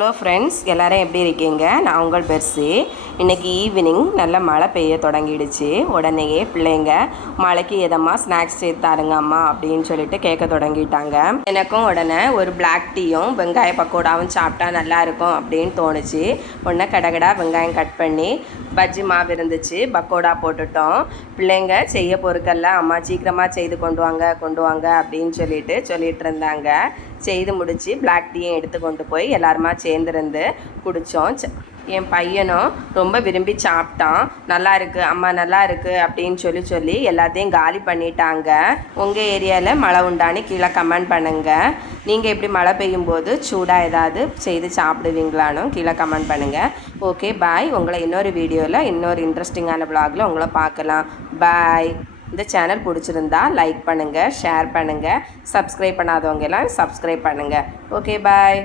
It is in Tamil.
ஹலோ ஃப்ரெண்ட்ஸ், எல்லோரும் எப்படி இருக்கீங்க? நான் உங்கள் பெர்சி. இன்றைக்கி ஈவினிங் நல்ல மழை பெய்ய தொடங்கிடுச்சு. உடனேயே பிள்ளைங்க மழைக்கு எதம்மா ஸ்நாக்ஸ் செய்து தாருங்க அம்மா அப்படின்னு சொல்லிட்டு கேட்க தொடங்கிட்டாங்க. எனக்கும் உடனே ஒரு பிளாக் டீயும் வெங்காய பக்கோடாவும் சாப்பிட்டா நல்லாயிருக்கும் அப்படின்னு தோணுச்சு. உடனே கடகடா வெங்காயம் கட் பண்ணி பஜ்ஜி மாவு இருந்துச்சு, பக்கோடா போட்டுட்டோம். பிள்ளைங்க செய்ய பொருட்கள்ல அம்மா சீக்கிரமாக செய்து கொண்டு வாங்க அப்படின்னு சொல்லிட்டு இருந்தாங்க. செய்து முடித்து பிளாக் டீயும் எடுத்து கொண்டு போய் எல்லாருமா சேர்ந்துருந்து குடித்தோம். என் பையனும் ரொம்ப விரும்பி சாப்பிட்டான். நல்லா இருக்குது அம்மா, நல்லா இருக்குது அப்படின்னு சொல்லி எல்லாத்தையும் காலி பண்ணிட்டாங்க. உங்கள் ஏரியாவில் மழை உண்டான்னு கீழே கமெண்ட் பண்ணுங்கள். நீங்கள் எப்படி மழை பெய்யும் போது சூடாக ஏதாவது செய்து சாப்பிடுவீங்களான்னு கீழே கமெண்ட் பண்ணுங்கள். ஓகே, பாய். உங்களை இன்னொரு வீடியோவில் இன்னொரு இன்ட்ரெஸ்டிங்கான வ்ளாகில் உங்களை பார்க்கலாம். பாய். இந்த சேனல் பிடிச்சிருந்தா லைக் பண்ணுங்கள், ஷேர் பண்ணுங்கள், சப்ஸ்கிரைப் பண்ணாதவங்க எல்லாம் சப்ஸ்கிரைப் பண்ணுங்கள். ஓகே, பாய்.